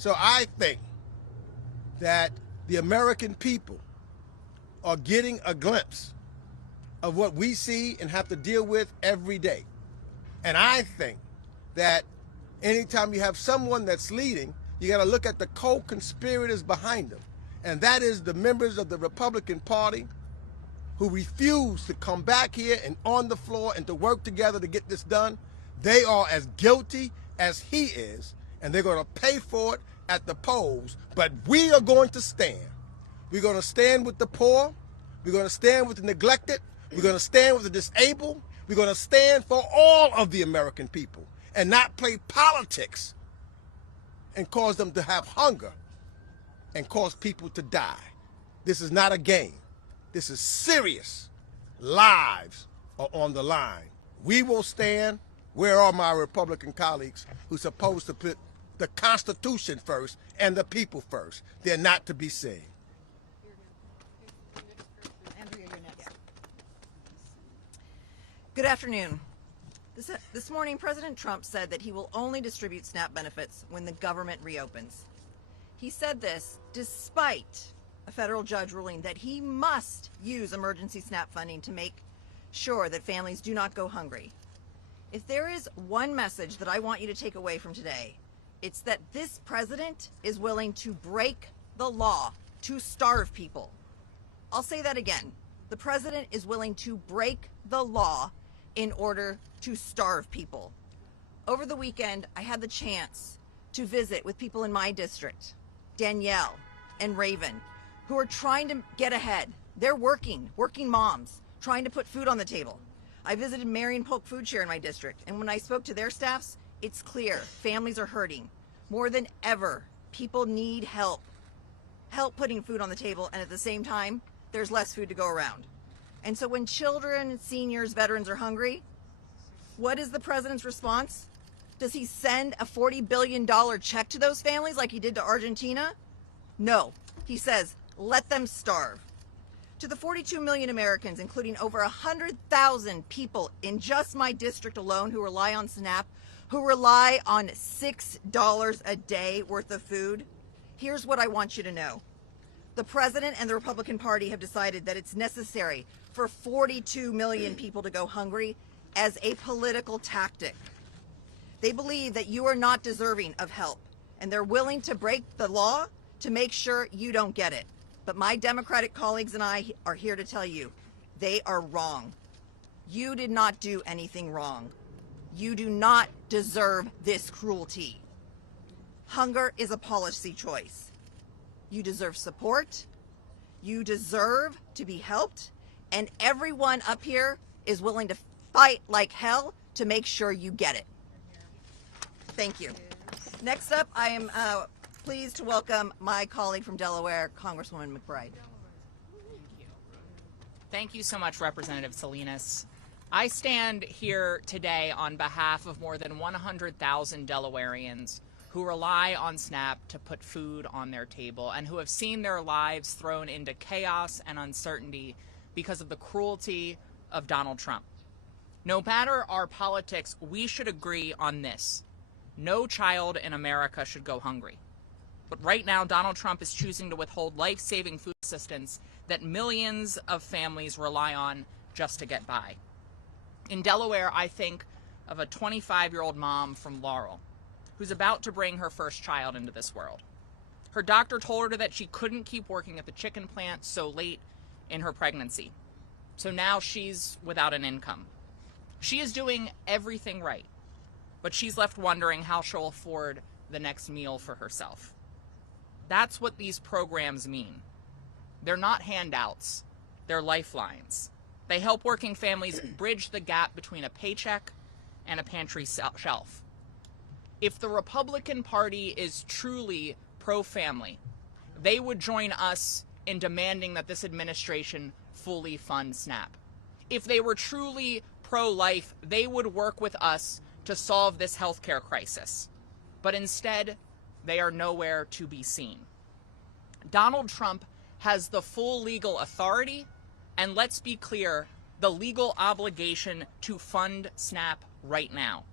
So I think that the American people are getting a glimpse of what we see and have to deal with every day. And I think that anytime you have someone that's leading, you got to look at the co-conspirators behind them. And that is the members of the Republican Party who refuse to come back here and on the floor and to work together to get this done. They are as guilty as he is, and they're going to pay for it at the polls. But we are going to stand. We're going to stand with the poor. We're going to stand with the neglected. We're going to stand with the disabled. We're going to stand for all of the American people and not play politics and cause them to have hunger and cause people to die. This is not a game. This is serious. Lives are on the line. We will stand. Where are my Republican colleagues who are supposed to put the Constitution first and the people first? They're not to be seen. Good afternoon. This morning, President Trump said that he will only distribute SNAP benefits when the government reopens. He said this despite a federal judge ruling that he must use emergency SNAP funding to make sure that families do not go hungry. If there is one message that I want you to take away from today, it's that this president is willing to break the law to starve people. I'll say that again. The president is willing to break the law in order to starve people. Over the weekend, I had the chance to visit with people in my district, Dingell and Raven, who are trying to get ahead. They're working moms, trying to put food on the table. I visited Marion Polk Food Share in my district, and when I spoke to their staffs, it's clear families are hurting. More than ever, people need help putting food on the table, and at the same time, there's less food to go around. And so when children, seniors, veterans are hungry, what is the president's response? Does he send a $40 billion check to those families like he did to Argentina? No. He says, let them starve. To the 42 million Americans, including over 100,000 people in just my district alone who rely on SNAP, who rely on $6 a day worth of food, here's what I want you to know. The president and the Republican Party have decided that it's necessary for 42 million people to go hungry as a political tactic. They believe that you are not deserving of help, and they're willing to break the law to make sure you don't get it. But my Democratic colleagues and I are here to tell you, they are wrong. You did not do anything wrong. You do not deserve this cruelty. Hunger is a policy choice. You deserve support. You deserve to be helped. And everyone up here is willing to fight like hell to make sure you get it. Thank you. Next up, I am pleased to welcome my colleague from Delaware, Congresswoman McBride. Thank you so much, Representative Salinas. I stand here today on behalf of more than 100,000 Delawareans who rely on SNAP to put food on their table and who have seen their lives thrown into chaos and uncertainty because of the cruelty of Donald Trump. No matter our politics, we should agree on this. No child in America should go hungry. But right now, Donald Trump is choosing to withhold life-saving food assistance that millions of families rely on just to get by. In Delaware, I think of a 25-year-old mom from Laurel who's about to bring her first child into this world. Her doctor told her that she couldn't keep working at the chicken plant so late in her pregnancy. So now she's without an income. She is doing everything right, but she's left wondering how she'll afford the next meal for herself. That's what these programs mean. They're not handouts, they're lifelines. They help working families bridge the gap between a paycheck and a pantry shelf. If the Republican Party is truly pro-family, they would join us in demanding that this administration fully fund SNAP. If they were truly pro-life, they would work with us to solve this healthcare crisis. But instead, they are nowhere to be seen. Donald Trump has the full legal authority, and let's be clear, the legal obligation to fund SNAP right now.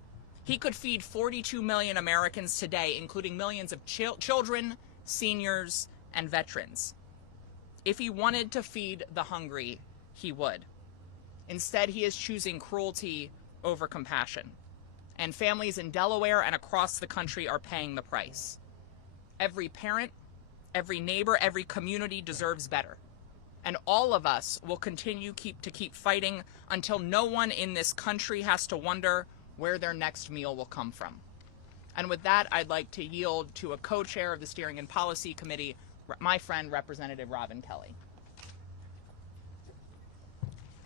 He could feed 42 million Americans today, including millions of children, seniors, and veterans. If he wanted to feed the hungry, he would. Instead, he is choosing cruelty over compassion. And families in Delaware and across the country are paying the price. Every parent, every neighbor, every community deserves better. And all of us will continue to keep fighting until no one in this country has to wonder where their next meal will come from. And with that, I'd like to yield to a co-chair of the Steering and Policy Committee, my friend, Representative Robin Kelly.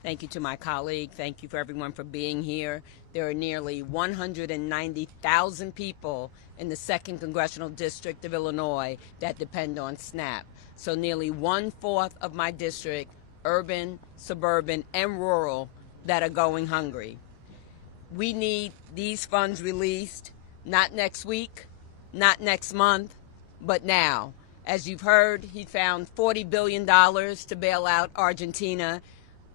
Thank you to my colleague. Thank you for everyone for being here. There are nearly 190,000 people in the 2nd Congressional District of Illinois that depend on SNAP. So nearly 1/4 of my district, urban, suburban, and rural, that are going hungry. We need these funds released, not next week, not next month, but now. As you've heard, he found $40 billion to bail out Argentina,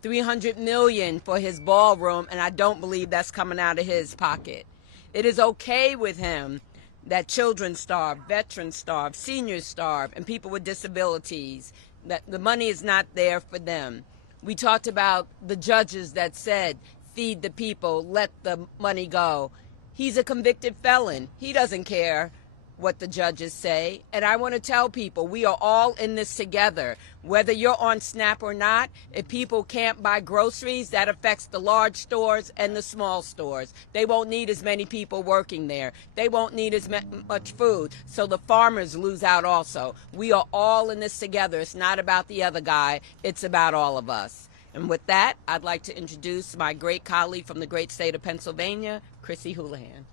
$300 million for his ballroom, and I don't believe that's coming out of his pocket. It is okay with him that children starve, veterans starve, seniors starve, and people with disabilities, that the money is not there for them. We talked about the judges that said, feed the people, let the money go. He's a convicted felon. He doesn't care what the judges say. And I want to tell people, we are all in this together. Whether you're on SNAP or not, if people can't buy groceries, that affects the large stores and the small stores. They won't need as many people working there. They won't need as much food. So the farmers lose out also. We are all in this together. It's not about the other guy. It's about all of us. And with that, I'd like to introduce my great colleague from the great state of Pennsylvania, Chrissy Houlihan.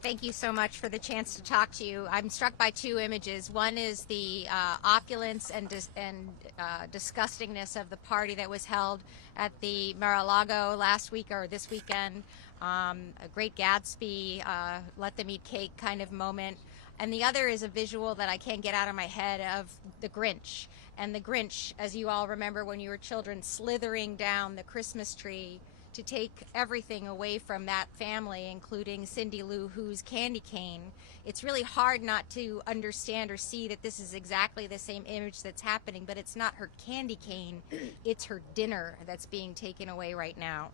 Thank you so much for the chance to talk to you. I'm struck by two images. One is the opulence and disgustingness of the party that was held at the Mar-a-Lago last week or this weekend. A Great Gatsby, let them eat cake kind of moment. And the other is a visual that I can't get out of my head of the Grinch. And the Grinch, as you all remember when you were children, slithering down the Christmas tree to take everything away from that family, including Cindy Lou Who's candy cane. It's really hard not to understand or see that this is exactly the same image that's happening, but it's not her candy cane, it's her dinner that's being taken away right now.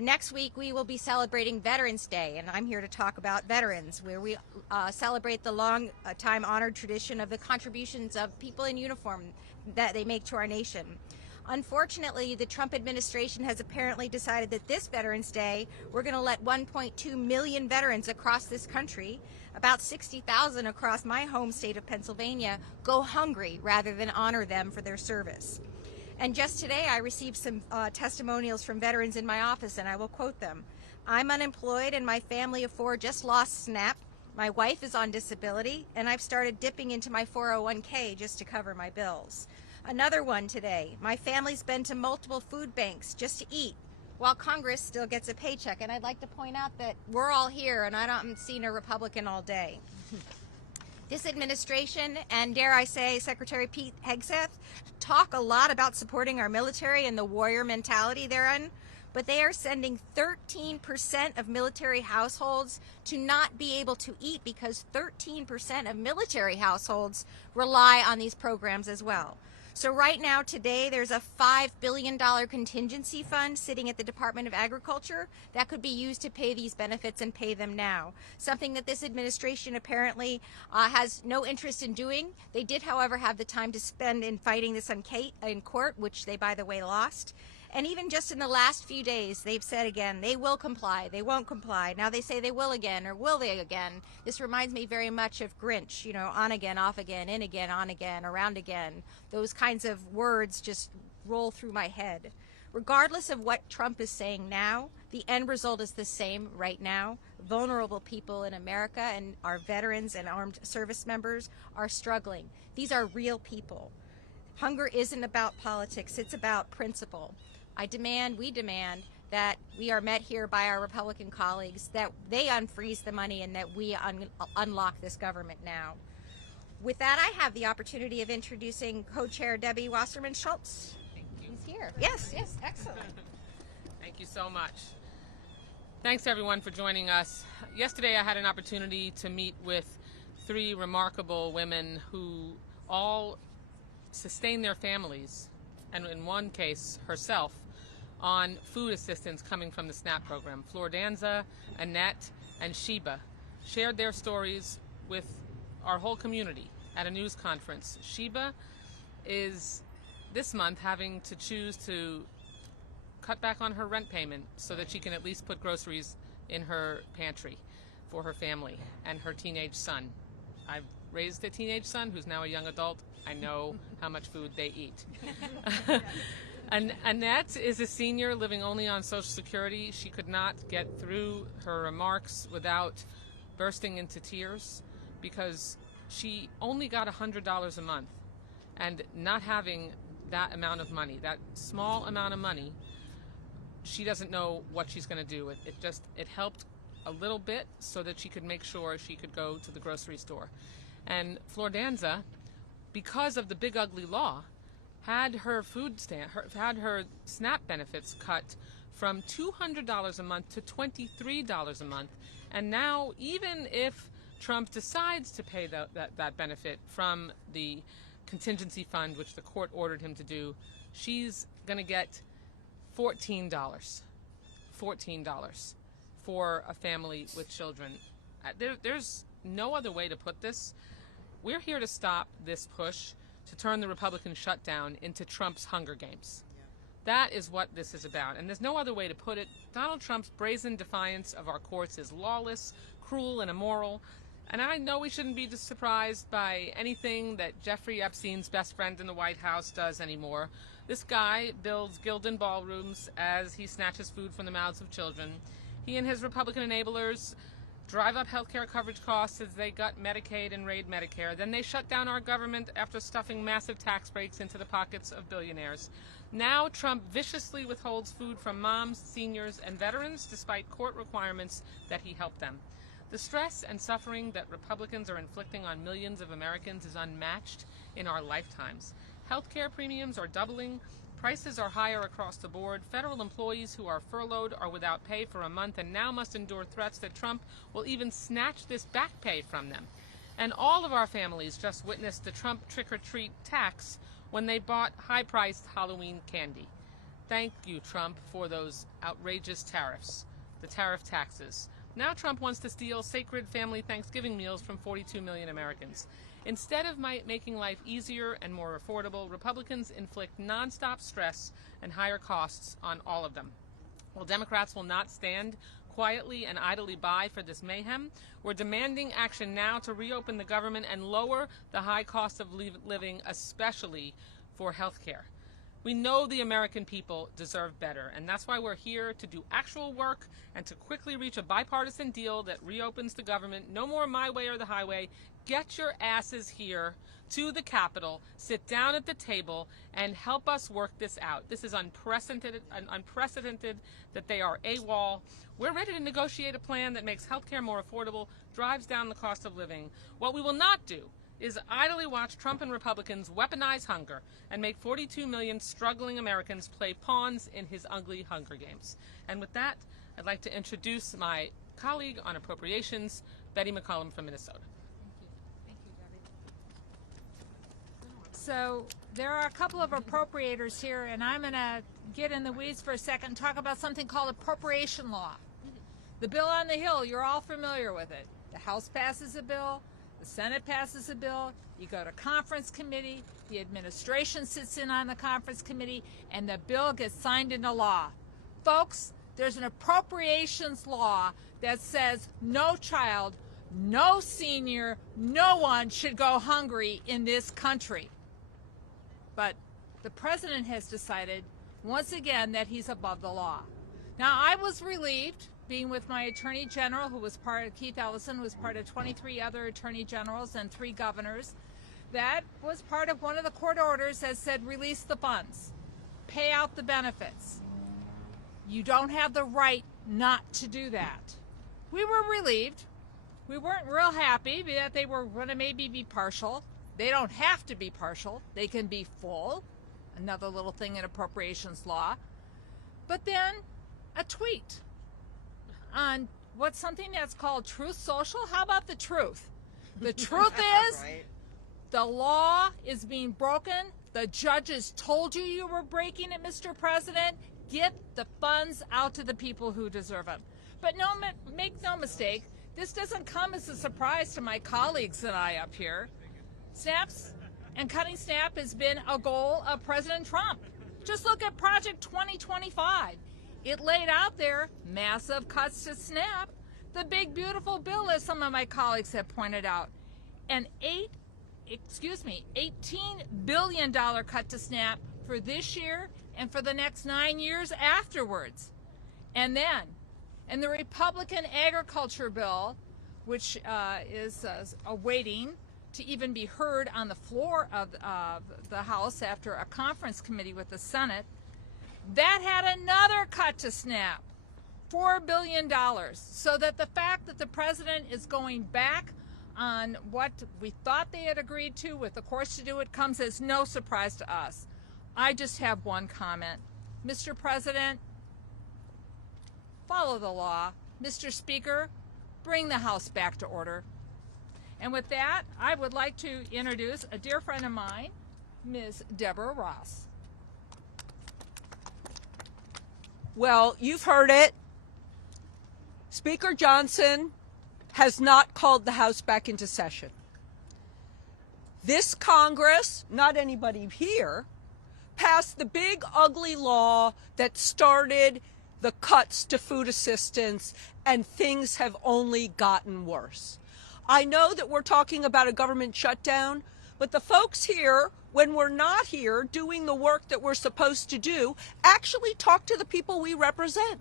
Next week we will be celebrating Veterans Day, and I'm here to talk about veterans, where we celebrate the long time honored tradition of the contributions of people in uniform that they make to our nation. Unfortunately, the Trump administration has apparently decided that this Veterans Day, we're going to let 1.2 million veterans across this country, about 60,000 across my home state of Pennsylvania, go hungry rather than honor them for their service. And just today, I received some testimonials from veterans in my office, and I will quote them. I'm unemployed, and my family of four just lost SNAP. My wife is on disability, and I've started dipping into my 401k just to cover my bills. Another one today. My family's been to multiple food banks just to eat, while Congress still gets a paycheck. And I'd like to point out that we're all here, and I haven't seen a Republican all day. This administration, and dare I say Secretary Pete Hegseth, talk a lot about supporting our military and the warrior mentality they're in, but they are sending 13% of military households to not be able to eat because 13% of military households rely on these programs as well. So right now, today, there's a $5 billion contingency fund sitting at the Department of Agriculture that could be used to pay these benefits and pay them now. Something that this administration apparently has no interest in doing. They did, however, have the time to spend in fighting this in court, which they, by the way, lost. And even just in the last few days, they've said again, they will comply, they won't comply. Now they say they will again, or will they again? This reminds me very much of Grinch, you know, on again, off again, in again, on again, around again. Those kinds of words just roll through my head. Regardless of what Trump is saying now, the end result is the same right now. Vulnerable people in America and our veterans and armed service members are struggling. These are real people. Hunger isn't about politics, it's about principle. We demand that we are met here by our Republican colleagues, that they unfreeze the money and that we unlock this government now. With that, I have the opportunity of introducing co-chair Debbie Wasserman Schultz. Thank you. He's here. Yes, excellent. Thank you so much. Thanks everyone for joining us. Yesterday I had an opportunity to meet with 3 remarkable women who all sustain their families, and in one case herself, on food assistance coming from the SNAP program. Floordanza, Annette, and Sheba shared their stories with our whole community at a news conference. Sheba is this month having to choose to cut back on her rent payment so that she can at least put groceries in her pantry for her family and her teenage son. I've raised a teenage son who's now a young adult. I know how much food they eat. And Annette is a senior living only on Social Security. She could not get through her remarks without bursting into tears because she only got $100 a month, and not having that amount of money, that small amount of money, she doesn't know what she's going to do. It helped a little bit so that she could make sure she could go to the grocery store. And Floordanza, because of the big ugly law, had her had her SNAP benefits cut from $200 a month to $23 a month. And now, even if Trump decides to pay that benefit from the contingency fund, which the court ordered him to do, she's going to get $14 for a family with children. There's no other way to put this. We're here to stop this push to turn the Republican shutdown into Trump's Hunger Games. That is what this is about, and there's no other way to put it. Donald Trump's brazen defiance of our courts is lawless, cruel, and immoral. And I know we shouldn't be surprised by anything that Jeffrey Epstein's best friend in the White House does anymore. This guy builds Gildan ballrooms as he snatches food from the mouths of children. He and his Republican enablers drive up health care coverage costs as they gut Medicaid and raid Medicare. Then they shut down our government after stuffing massive tax breaks into the pockets of billionaires. Now Trump viciously withholds food from moms, seniors, and veterans despite court requirements that he help them. The stress and suffering that Republicans are inflicting on millions of Americans is unmatched in our lifetimes. Healthcare premiums are doubling, prices are higher across the board, federal employees who are furloughed are without pay for a month and now must endure threats that Trump will even snatch this back pay from them. And all of our families just witnessed the Trump trick-or-treat tax when they bought high-priced Halloween candy. Thank you, Trump, for those outrageous tariffs, the tariff taxes. Now Trump wants to steal sacred family Thanksgiving meals from 42 million Americans. Instead of making life easier and more affordable, Republicans inflict nonstop stress and higher costs on all of them. While Democrats will not stand quietly and idly by for this mayhem, we're demanding action now to reopen the government and lower the high cost of living, especially for health care. We know the American people deserve better, and that's why we're here to do actual work and to quickly reach a bipartisan deal that reopens the government. No more my way or the highway. Get your asses here to the Capitol, sit down at the table, and help us work this out. This is unprecedented that they are AWOL. We're ready to negotiate a plan that makes health care more affordable, drives down the cost of living. What we will not do is idly watch Trump and Republicans weaponize hunger and make 42 million struggling Americans play pawns in his ugly Hunger Games. And with that, I'd like to introduce my colleague on appropriations, Betty McCollum from Minnesota. Thank you, Debbie. So there are a couple of appropriators here, and I'm going to get in the weeds for a second and talk about something called appropriation law. The bill on the Hill, you're all familiar with it. The House passes a bill. The Senate passes a bill, you go to conference committee, the administration sits in on the conference committee, and the bill gets signed into law. Folks, there's an appropriations law that says no child, no senior, no one should go hungry in this country. But the president has decided, once again, that he's above the law. Now, I was relieved being with my Attorney General, who was part of Keith Ellison, who was part of 23 other Attorney Generals and 3 governors. That was part of one of the court orders that said release the funds, pay out the benefits. You don't have the right not to do that. We were relieved. We weren't real happy that they were going to maybe be partial. They don't have to be partial. They can be full. Another little thing in appropriations law. But then a tweet. on what's something that's called Truth Social. How about the truth? The truth is Right. the law is being broken. The judges told you were breaking it, Mr. President. Get the funds out to the people who deserve them. But make no mistake, this doesn't come as a surprise to my colleagues and I up here. SNAPs and cutting SNAP has been a goal of President Trump. Just look at Project 2025. It laid out there massive cuts to SNAP, the big beautiful bill, as some of my colleagues have pointed out, an $18 billion cut to SNAP for this year and for the next 9 years afterwards. And the Republican agriculture bill, which is awaiting to even be heard on the floor of the House after a conference committee with the Senate, that had another cut to SNAP, $4 billion. So that the fact that the president is going back on what we thought they had agreed to with the course to do it comes as no surprise to us. I just have one comment. Mr. President, follow the law. Mr. Speaker, bring the House back to order. And with that, I would like to introduce a dear friend of mine, Ms. Deborah Ross. Well, you've heard it. Speaker Johnson has not called the House back into session. This Congress, not anybody here, passed the big ugly law that started the cuts to food assistance, and things have only gotten worse. I know that we're talking about a government shutdown, but the folks here, when we're not here doing the work that we're supposed to do, actually talk to the people we represent.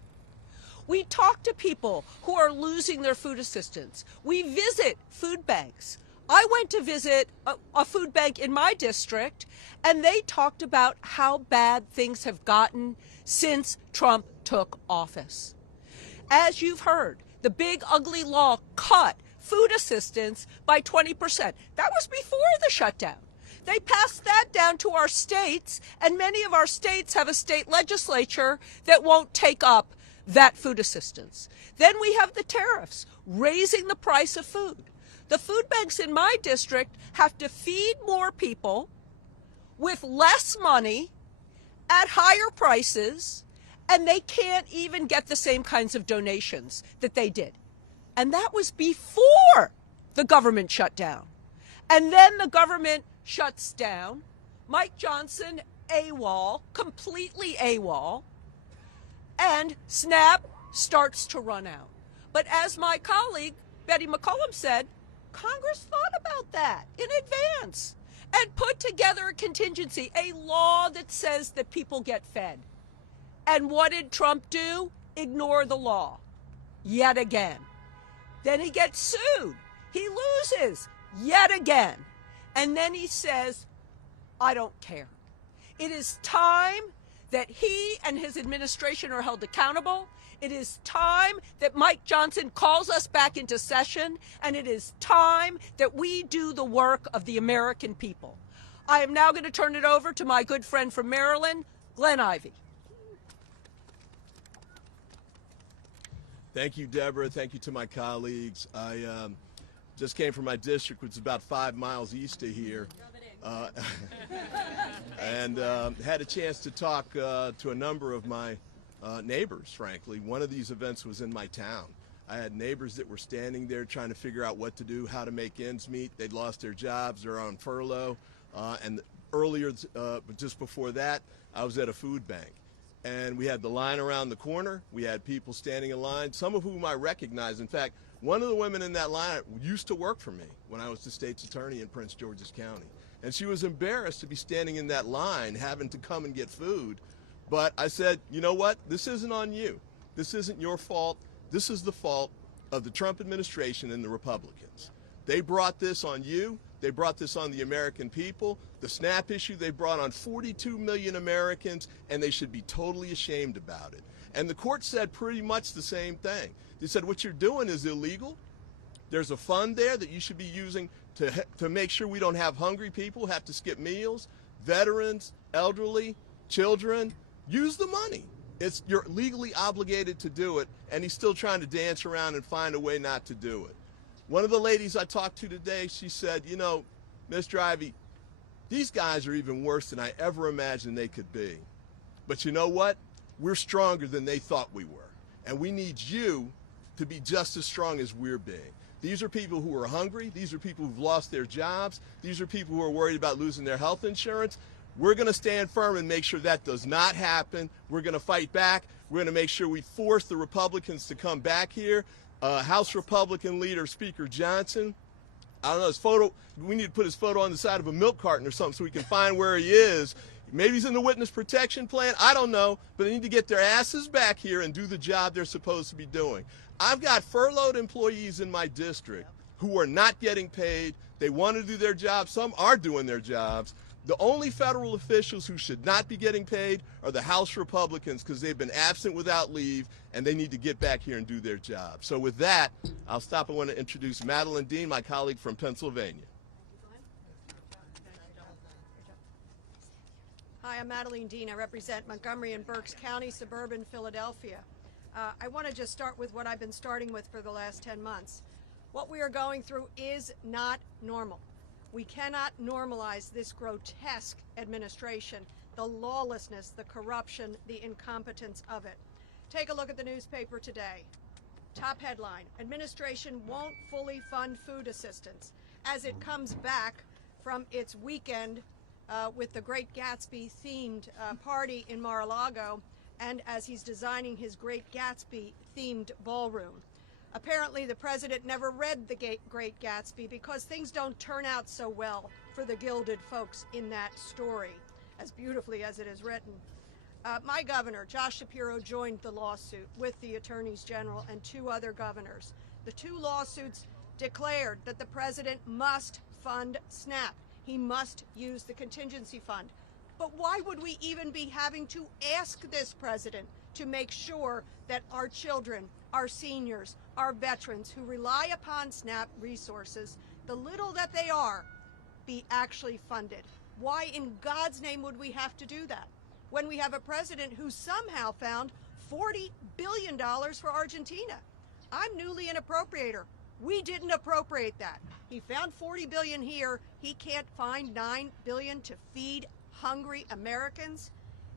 We talk to people who are losing their food assistance. We visit food banks. I went to visit a food bank in my district, and they talked about how bad things have gotten since Trump took office. As you've heard, the big ugly law cut food assistance by 20%. That was before the shutdown. They passed that down to our states, and many of our states have a state legislature that won't take up that food assistance. Then we have the tariffs, raising the price of food. The food banks in my district have to feed more people with less money at higher prices, and they can't even get the same kinds of donations that they did. And that was before the government shut down. And then the government shuts down. Mike Johnson, AWOL, completely AWOL, and SNAP starts to run out. But as my colleague, Betty McCollum, said, Congress thought about that in advance and put together a contingency, a law that says that people get fed. And what did Trump do? Ignore the law yet again. Then he gets sued. He loses yet again. And then he says, I don't care. It is time that he and his administration are held accountable. It is time that Mike Johnson calls us back into session, and it is time that we do the work of the American people. I am now going to turn it over to my good friend from Maryland, Glenn Ivey. Thank you, Deborah. Thank you to my colleagues. I just came from my district, which is about 5 miles east of here, and had a chance to talk to a number of my neighbors, frankly. One of these events was in my town. I had neighbors that were standing there trying to figure out what to do, how to make ends meet. They'd lost their jobs, they're on furlough, and earlier, just before that, I was at a food bank. And we had the line around the corner. We had people standing in line, some of whom I recognize. In fact, one of the women in that line used to work for me when I was the state's attorney in Prince George's County. And she was embarrassed to be standing in that line, having to come and get food. But I said, you know what? This isn't on you. This isn't your fault. This is the fault of the Trump administration and the Republicans. They brought this on you. They brought this on the American people. The SNAP issue they brought on 42 million Americans, and they should be totally ashamed about it. And the court said pretty much the same thing. They said what you're doing is illegal. There's a fund there that you should be using to make sure we don't have hungry people who have to skip meals, veterans, elderly, children. Use the money You're legally obligated to do it, and he's still trying to dance around and find a way not to do it. One of the ladies I talked to today, she said, you know, Mr. Ivey, these guys are even worse than I ever imagined they could be. But you know what? We're stronger than they thought we were. And we need you to be just as strong as we're being. These are people who are hungry. These are people who've lost their jobs. These are people who are worried about losing their health insurance. We're going to stand firm and make sure that does not happen. We're going to fight back. We're going to make sure we force the Republicans to come back here. House Republican leader Speaker Johnson, I don't know, his photo, we need to put his photo on the side of a milk carton or something so we can find where he is. Maybe he's in the witness protection plan. I don't know, but they need to get their asses back here and do the job they're supposed to be doing. I've got furloughed employees in my district who are not getting paid. They want to do their job. Some are doing their jobs. The only federal officials who should not be getting paid are the House Republicans because they've been absent without leave, and they need to get back here and do their job. So with that, I'll stop. I want to introduce Madeline Dean, my colleague from Pennsylvania. Hi, I'm Madeline Dean. I represent Montgomery and Berks County, suburban Philadelphia. I want to just start with what I've been starting with for the last 10 months. What we are going through is not normal. We cannot normalize this grotesque administration, the lawlessness, the corruption, the incompetence of it. Take a look at the newspaper today. Top headline, administration won't fully fund food assistance as it comes back from its weekend with the Great Gatsby themed party in Mar-a-Lago, and as he's designing his Great Gatsby themed ballroom. Apparently the president never read the Great Gatsby because things don't turn out so well for the gilded folks in that story, as beautifully as it is written. My governor, Josh Shapiro, joined the lawsuit with the attorneys general and 2 other governors. The 2 lawsuits declared that the president must fund SNAP. He must use the contingency fund. But why would we even be having to ask this president to make sure that our children, our seniors, our veterans who rely upon SNAP resources, the little that they are, be actually funded? Why in God's name would we have to do that when we have a president who somehow found $40 billion for Argentina? I'm newly an appropriator. We didn't appropriate that. He found $40 billion here. He can't find $9 billion to feed hungry Americans.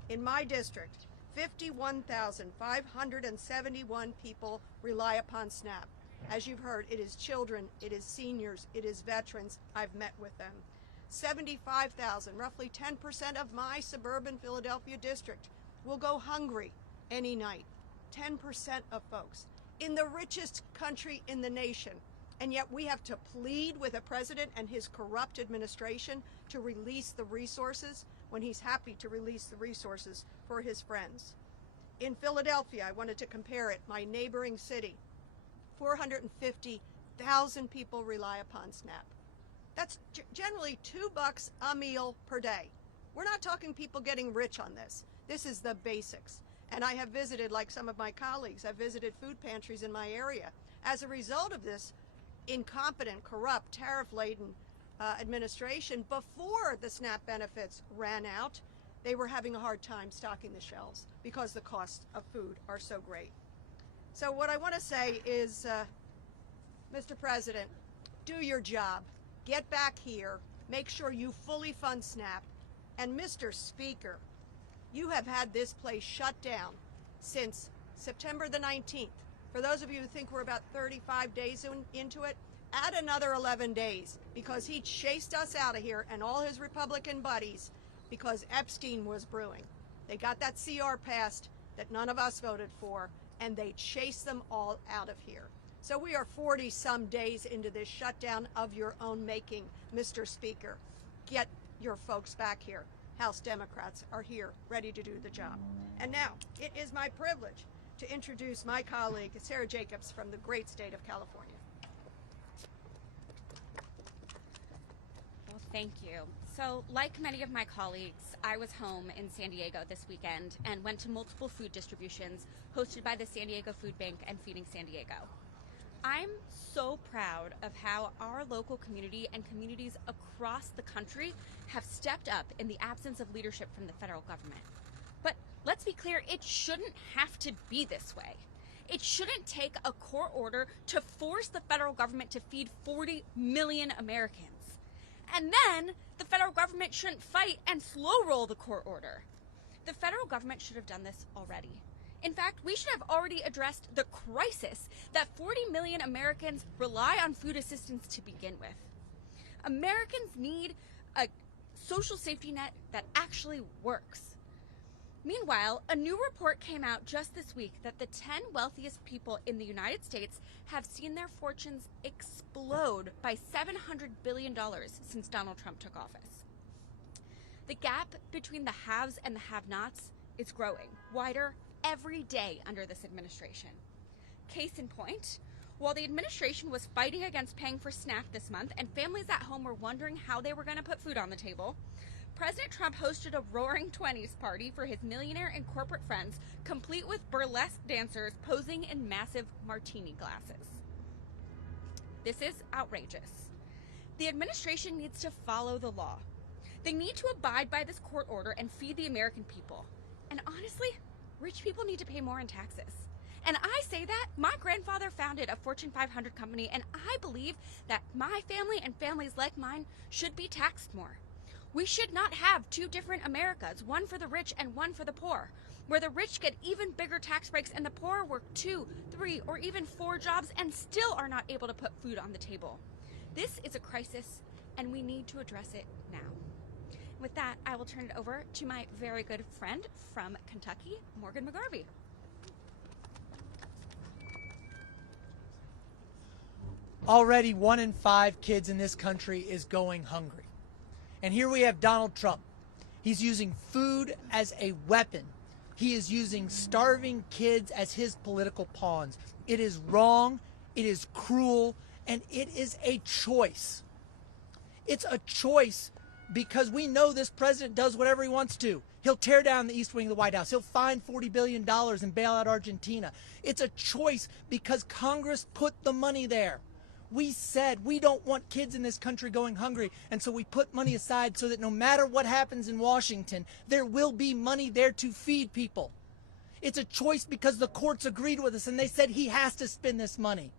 In my district, 51,571 people rely upon SNAP. As you've heard, it is children, it is seniors, it is veterans. I've met with them. 75,000, roughly 10% of my suburban Philadelphia district will go hungry any night. 10% of folks in the richest country in the nation. And yet we have to plead with a president and his corrupt administration to release the resources when he's happy to release the resources for his friends. In Philadelphia, I wanted to compare it, my neighboring city, 450,000 people rely upon SNAP. That's generally $2 a meal per day. We're not talking people getting rich on this. This is the basics. And I have visited, like some of my colleagues, I've visited food pantries in my area. As a result of this incompetent, corrupt, tariff-laden administration, before the SNAP benefits ran out, they were having a hard time stocking the shelves because the costs of food are so great. So what I want to say is, Mr. President, do your job. Get back here. Make sure you fully fund SNAP. And Mr. Speaker, you have had this place shut down since September the 19th. For those of you who think we're about 35 days into it, add another 11 days because he chased us out of here and all his Republican buddies because Epstein was brewing. They got that CR passed that none of us voted for, and they chased them all out of here. So we are 40-some days into this shutdown of your own making, Mr. Speaker. Get your folks back here. House Democrats are here, ready to do the job. And now, it is my privilege to introduce my colleague, Sarah Jacobs, from the great state of California. Well, thank you. So, like many of my colleagues, I was home in San Diego this weekend and went to multiple food distributions hosted by the San Diego Food Bank and Feeding San Diego. I'm so proud of how our local community and communities across the country have stepped up in the absence of leadership from the federal government. But let's be clear, it shouldn't have to be this way. It shouldn't take a court order to force the federal government to feed 40 million Americans. And then the federal government shouldn't fight and slow roll the court order. The federal government should have done this already. In fact, we should have already addressed the crisis that 40 million Americans rely on food assistance to begin with. Americans need a social safety net that actually works. Meanwhile, a new report came out just this week that the 10 wealthiest people in the United States have seen their fortunes explode by $700 billion since Donald Trump took office. The gap between the haves and the have-nots is growing wider every day under this administration. Case in point, while the administration was fighting against paying for SNAP this month and families at home were wondering how they were going to put food on the table, President Trump hosted a roaring 20s party for his millionaire and corporate friends, complete with burlesque dancers posing in massive martini glasses. This is outrageous. The administration needs to follow the law. They need to abide by this court order and feed the American people. And honestly, rich people need to pay more in taxes. And I say that my grandfather founded a Fortune 500 company, and I believe that my family and families like mine should be taxed more. We should not have two different Americas, one for the rich and one for the poor, where the rich get even bigger tax breaks and the poor work 2, 3, or even 4 jobs and still are not able to put food on the table. This is a crisis, and we need to address it now. With that, I will turn it over to my very good friend from Kentucky, Morgan McGovern. Already 1 in 5 kids in this country is going hungry. And here we have Donald Trump. He's using food as a weapon. He is using starving kids as his political pawns. It is wrong, it is cruel, and it is a choice. It's a choice because we know this president does whatever he wants to. He'll tear down the east wing of the White House. He'll find $40 billion and bail out Argentina. It's a choice because Congress put the money there. We said we don't want kids in this country going hungry, and so we put money aside so that no matter what happens in Washington, there will be money there to feed people. It's a choice because the courts agreed with us, and they said he has to spend this money.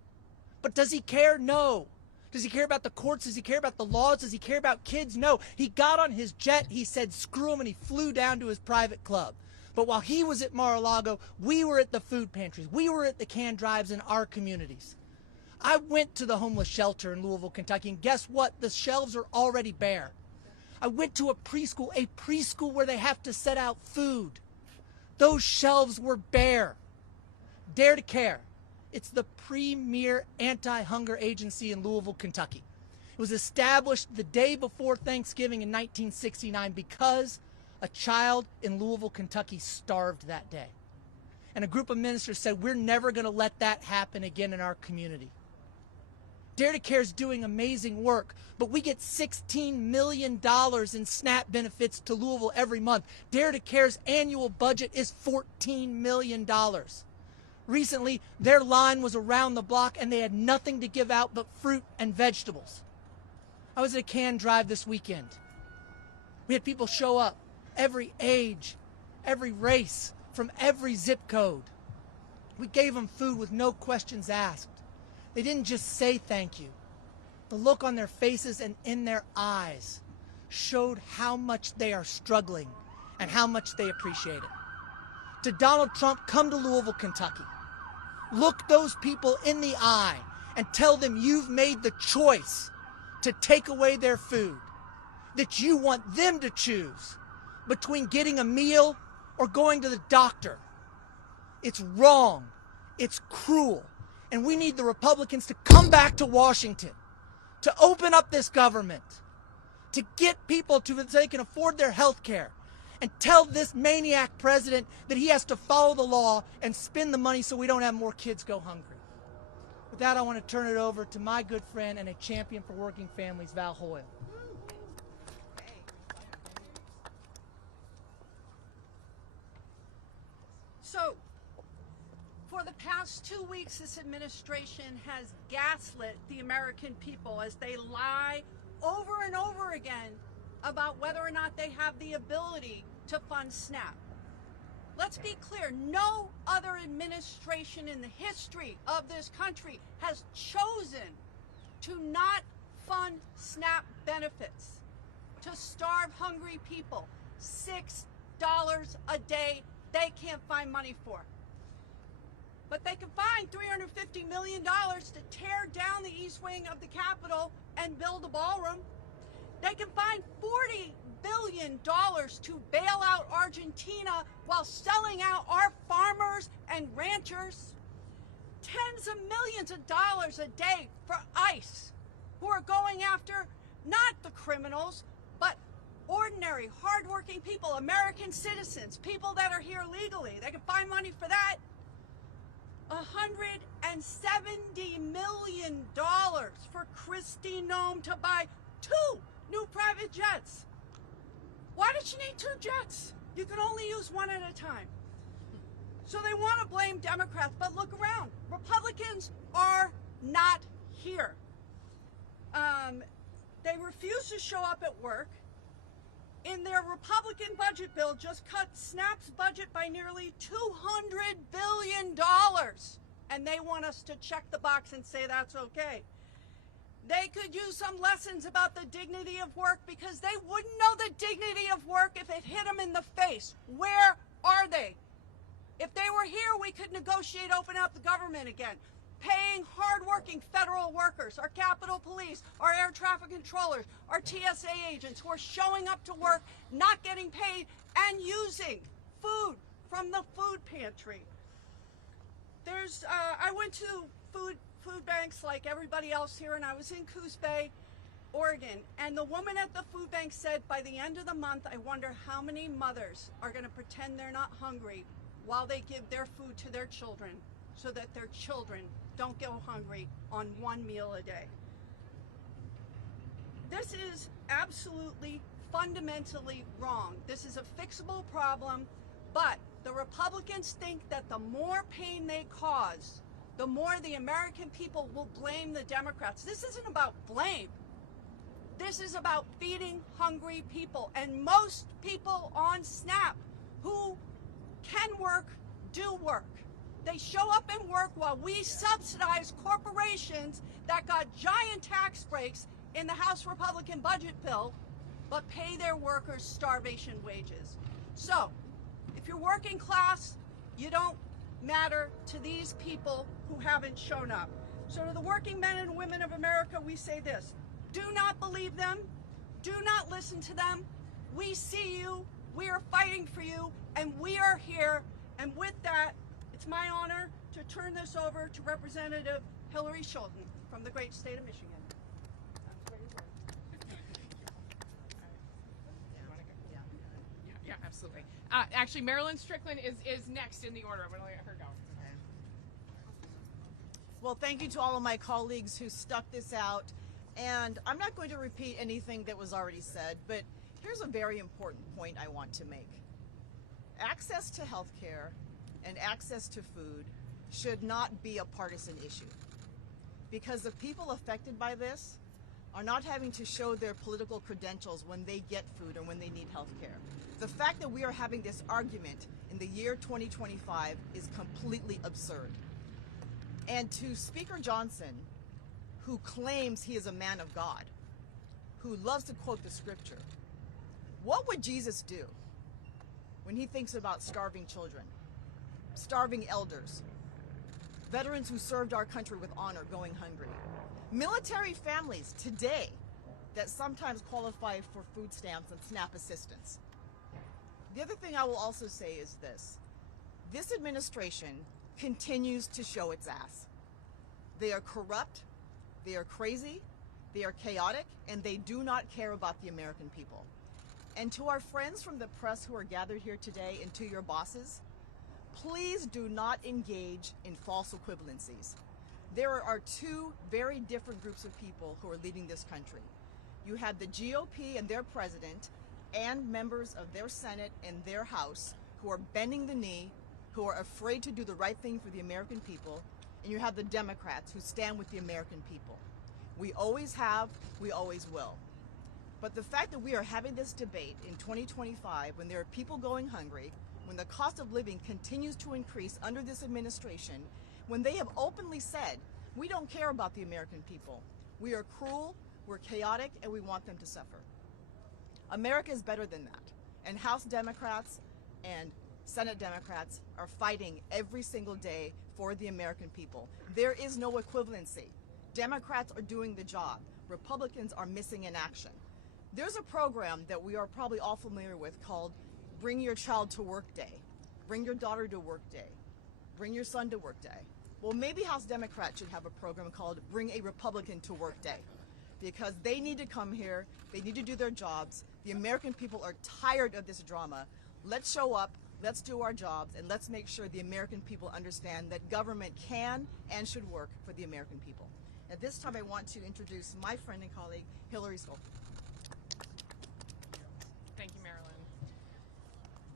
But does he care? No. Does he care about the courts? Does he care about the laws? Does he care about kids? No. He got on his jet, he said screw him, and he flew down to his private club. But while he was at Mar-a-Lago, we were at the food pantries. We were at the can drives in our communities. I went to the homeless shelter in Louisville, Kentucky, and guess what? The shelves are already bare. I went to a preschool where they have to set out food. Those shelves were bare. Dare to Care. It's the premier anti-hunger agency in Louisville, Kentucky. It was established the day before Thanksgiving in 1969 because a child in Louisville, Kentucky starved that day. And a group of ministers said, we're never going to let that happen again in our community. Dare to Care is doing amazing work, but we get $16 million in SNAP benefits to Louisville every month. Dare to Care's annual budget is $14 million. Recently, their line was around the block and they had nothing to give out but fruit and vegetables. I was at a can drive this weekend. We had people show up, every age, every race, from every zip code. We gave them food with no questions asked. They didn't just say thank you. The look on their faces and in their eyes showed how much they are struggling and how much they appreciate it. To Donald Trump, come to Louisville, Kentucky. Look those people in the eye and tell them you've made the choice to take away their food, that you want them to choose between getting a meal or going to the doctor. It's wrong. It's cruel. And we need the Republicans to come back to Washington, to open up this government, to get people to so they can afford their health care, and tell this maniac president that he has to follow the law and spend the money so we don't have more kids go hungry. With that, I want to turn it over to my good friend and a champion for working families, Val Hoyle. So, for the past 2 weeks, this administration has gaslit the American people as they lie over and over again about whether or not they have the ability to fund SNAP. Let's be clear, no other administration in the history of this country has chosen to not fund SNAP benefits, to starve hungry people. $6 a day they can't find money for. But they can find $350 million to tear down the east wing of the Capitol and build a ballroom. They can find $40 billion to bail out Argentina while selling out our farmers and ranchers. Tens of millions of dollars a day for ICE, who are going after not the criminals, but ordinary, hardworking people, American citizens, people that are here legally. They can find money for that. $170 million for Kristi Noem to buy 2 new private jets. Why did she need 2 jets? You can only use one at a time. So they want to blame Democrats, but look around. Republicans are not here. They refuse to show up at work. In their Republican budget bill, just cut SNAP's budget by nearly $200 billion. And they want us to check the box and say that's okay. They could use some lessons about the dignity of work, because they wouldn't know the dignity of work if it hit them in the face. Where are they? If they were here, we could negotiate opening up the government again, paying hardworking federal workers, our Capitol Police, our air traffic controllers, our TSA agents who are showing up to work, not getting paid, and using food from the food pantry. I went to food banks like everybody else here, and I was in Coos Bay, Oregon, and the woman at the food bank said, by the end of the month, I wonder how many mothers are going to pretend they're not hungry while they give their food to their children, so that their children don't go hungry on 1 meal a day. This is absolutely, fundamentally wrong. This is a fixable problem, but the Republicans think that the more pain they cause, the more the American people will blame the Democrats. This isn't about blame. This is about feeding hungry people. And most people on SNAP who can work, do work. They show up and work while we subsidize corporations that got giant tax breaks in the House Republican budget bill, but pay their workers starvation wages. So, if you're working class, you don't matter to these people who haven't shown up. So to the working men and women of America, we say this: do not believe them, do not listen to them. We see you, we are fighting for you, and we are here. And with that, it's my honor to turn this over to Representative Hillary Schulten from the great state of Michigan. Yeah, absolutely. Actually, Marilyn Strickland is next in the order. I'm going to let her go. Well, thank you to all of my colleagues who stuck this out. And I'm not going to repeat anything that was already said, but here's a very important point I want to make. Access to health care and access to food should not be a partisan issue, because the people affected by this are not having to show their political credentials when they get food or when they need health care. The fact that we are having this argument in the year 2025 is completely absurd. And to Speaker Johnson, who claims he is a man of God, who loves to quote the scripture, what would Jesus do when he thinks about starving children, starving elders, veterans who served our country with honor going hungry, military families today that sometimes qualify for food stamps and SNAP assistance? The other thing I will also say is this: this administration continues to show its ass. They are corrupt, they are crazy, they are chaotic, and they do not care about the American people. And to our friends from the press who are gathered here today, and to your bosses, please do not engage in false equivalencies. There are 2 very different groups of people who are leading this country. You have the GOP and their president and members of their Senate and their House who are bending the knee, who are afraid to do the right thing for the American people, and you have the Democrats who stand with the American people. We always have, we always will. But the fact that we are having this debate in 2025 when there are people going hungry, when the cost of living continues to increase under this administration, when they have openly said, we don't care about the American people. We are cruel, we're chaotic, and we want them to suffer. America is better than that. And House Democrats and Senate Democrats are fighting every single day for the American people. There is no equivalency. Democrats are doing the job. Republicans are missing in action. There's a program that we are probably all familiar with called Bring Your Child to Work Day. Bring your daughter to work day. Bring your son to work day. Well, maybe House Democrats should have a program called Bring a Republican to Work Day, because they need to come here, they need to do their jobs. The American people are tired of this drama. Let's show up, let's do our jobs, and let's make sure the American people understand that government can and should work for the American people. At this time, I want to introduce my friend and colleague, Hillary Schofield. Thank you, Marilyn.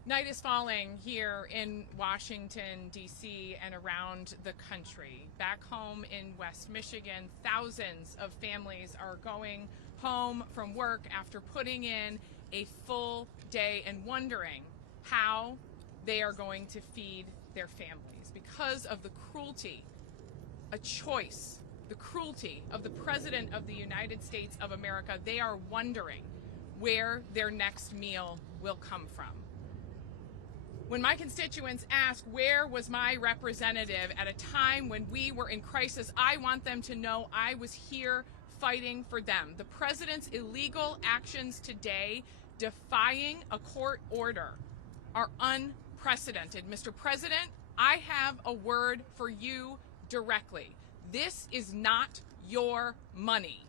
Night is falling here in Washington, D.C. and around the country. Back home in West Michigan, thousands of families are going home from work after putting in a full day and wondering how they are going to feed their families because of the cruelty, a choice, the cruelty of the President of the United States of America. They are wondering where their next meal will come from. When my constituents ask, where was my representative at a time when we were in crisis, I want them to know I was here fighting for them. The president's illegal actions today, defying a court order, are unprecedented. Mr. President, I have a word for you directly. This is not your money.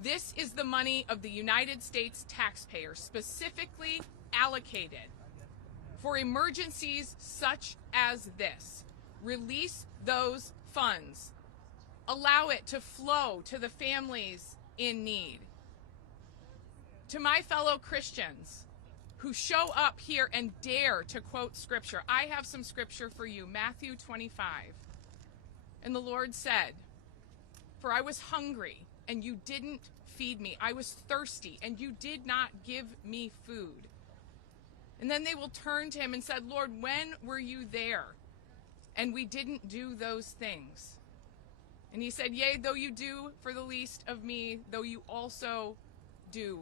This is the money of the United States taxpayer, specifically allocated for emergencies such as this. Release those funds. Allow it to flow to the families in need. To my fellow Christians who show up here and dare to quote scripture, I have some scripture for you, Matthew 25. And the Lord said, for I was hungry and you didn't feed me. I was thirsty and you did not give me food. And then they will turn to him and said, Lord, when were you there? And we didn't do those things. And he said, yea, though you do for the least of me, though you also do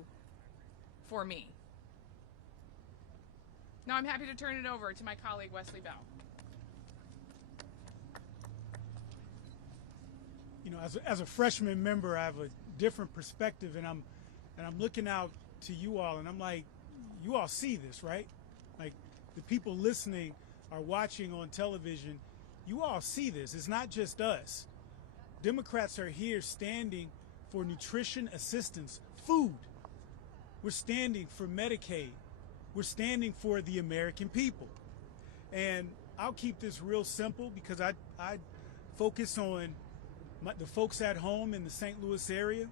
for me. Now I'm happy to turn it over to my colleague, Wesley Bell. You know, as a freshman member, I have a different perspective, and I'm looking out to you all, and I'm like, you all see this, right? Like, the people listening are watching on television. You all see this. It's not just us. Democrats are here standing for nutrition assistance, food. We're standing for Medicaid. We're standing for the American people. And I'll keep this real simple because I focus on the folks at home in the St. Louis area.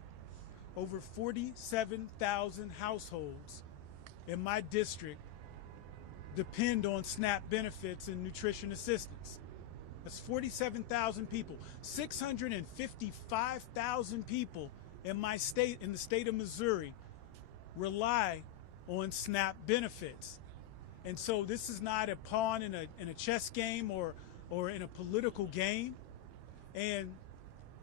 Over 47,000 households in my district depend on SNAP benefits and nutrition assistance. That's 47,000 people. 655,000 people in my state, in the state of Missouri, rely on SNAP benefits. And so this is not a pawn in a chess game or in a political game. And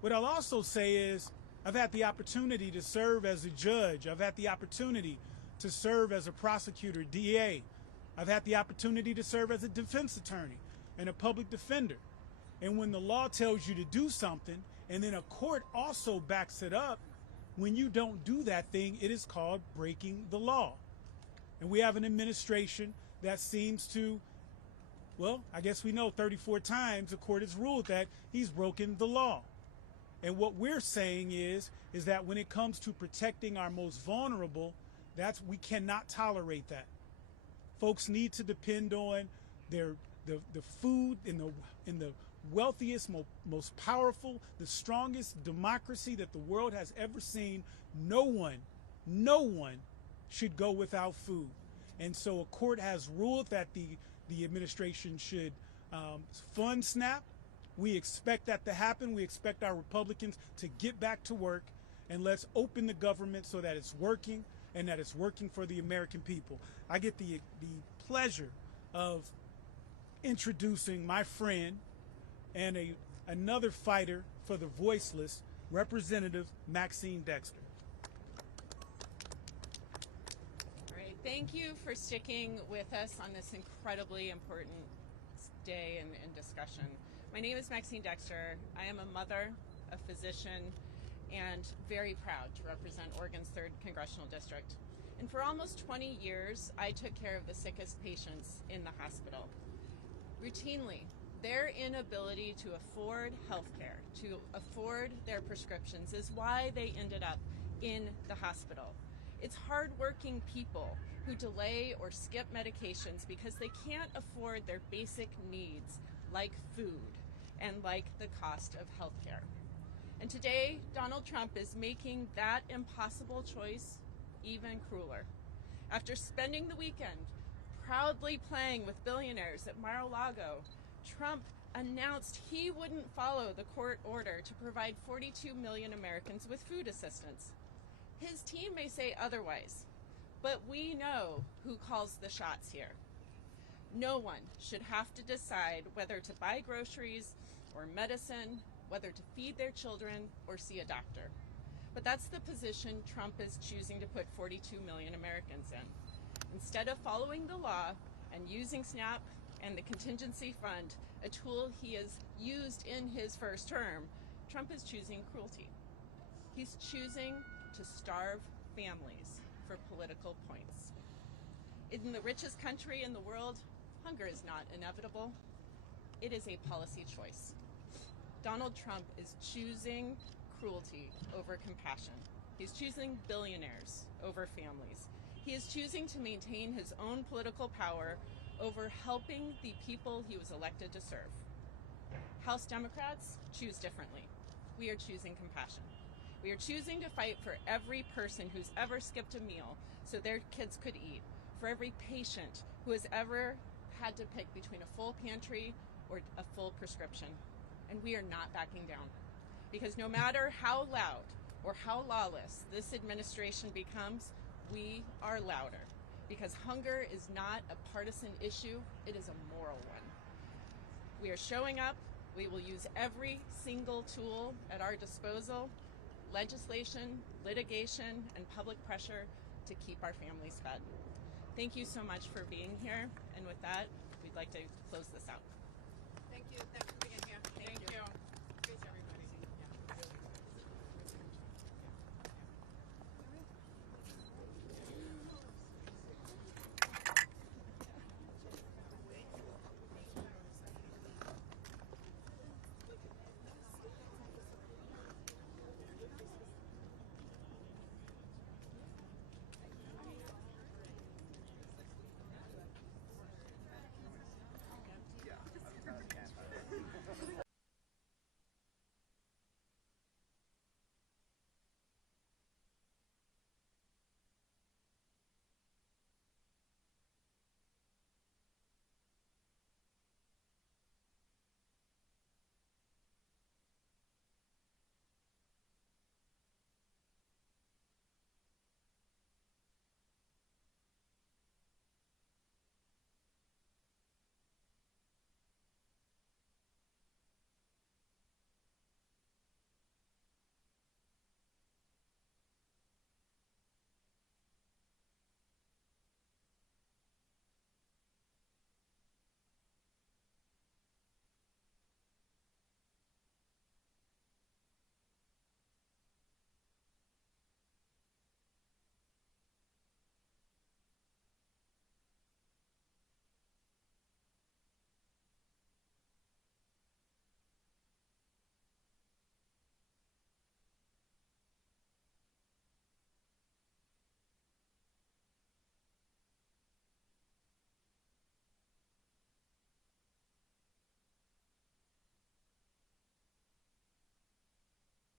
what I'll also say is, I've had the opportunity to serve as a judge. I've had the opportunity to serve as a prosecutor, DA. I've had the opportunity to serve as a defense attorney and a public defender. And when the law tells you to do something, and then a court also backs it up, when you don't do that thing, it is called breaking the law. And we have an administration that seems to, well, I guess we know 34 times the court has ruled that he's broken the law. And what we're saying is that when it comes to protecting our most vulnerable, we cannot tolerate that. Folks need to depend on the food in the wealthiest, most powerful, the strongest democracy that the world has ever seen. No one should go without food. And so a court has ruled that the administration should fund SNAP. We expect that to happen. We expect our Republicans to get back to work, and let's open the government so that it's working and that it's working for the American people. I get the pleasure of introducing my friend and another fighter for the voiceless, Representative Maxine Dexter. All right, thank you for sticking with us on this incredibly important day and discussion. My name is Maxine Dexter. I am a mother, a physician, and very proud to represent Oregon's 3rd Congressional District. And for almost 20 years, I took care of the sickest patients in the hospital. Routinely, their inability to afford health care, to afford their prescriptions, is why they ended up in the hospital. It's hardworking people who delay or skip medications because they can't afford their basic needs like food and like the cost of health care. And today, Donald Trump is making that impossible choice even crueler. After spending the weekend proudly playing with billionaires at Mar-a-Lago, Trump announced he wouldn't follow the court order to provide 42 million Americans with food assistance. His team may say otherwise, but we know who calls the shots here. No one should have to decide whether to buy groceries or medicine, whether to feed their children or see a doctor. But that's the position Trump is choosing to put 42 million Americans in. Instead of following the law and using SNAP and the contingency fund, a tool he has used in his first term, Trump is choosing cruelty. He's choosing to starve families for political points. In the richest country in the world, hunger is not inevitable. It is a policy choice. Donald Trump is choosing cruelty over compassion. He's choosing billionaires over families. He is choosing to maintain his own political power over helping the people he was elected to serve. House Democrats choose differently. We are choosing compassion. We are choosing to fight for every person who's ever skipped a meal so their kids could eat, for every patient who has ever had to pick between a full pantry or a full prescription. And we are not backing down. Because no matter how loud or how lawless this administration becomes, we are louder. Because hunger is not a partisan issue, it is a moral one. We are showing up. We will use every single tool at our disposal, legislation, litigation, and public pressure to keep our families fed. Thank you so much for being here. And with that, we'd like to close this out. Thank you.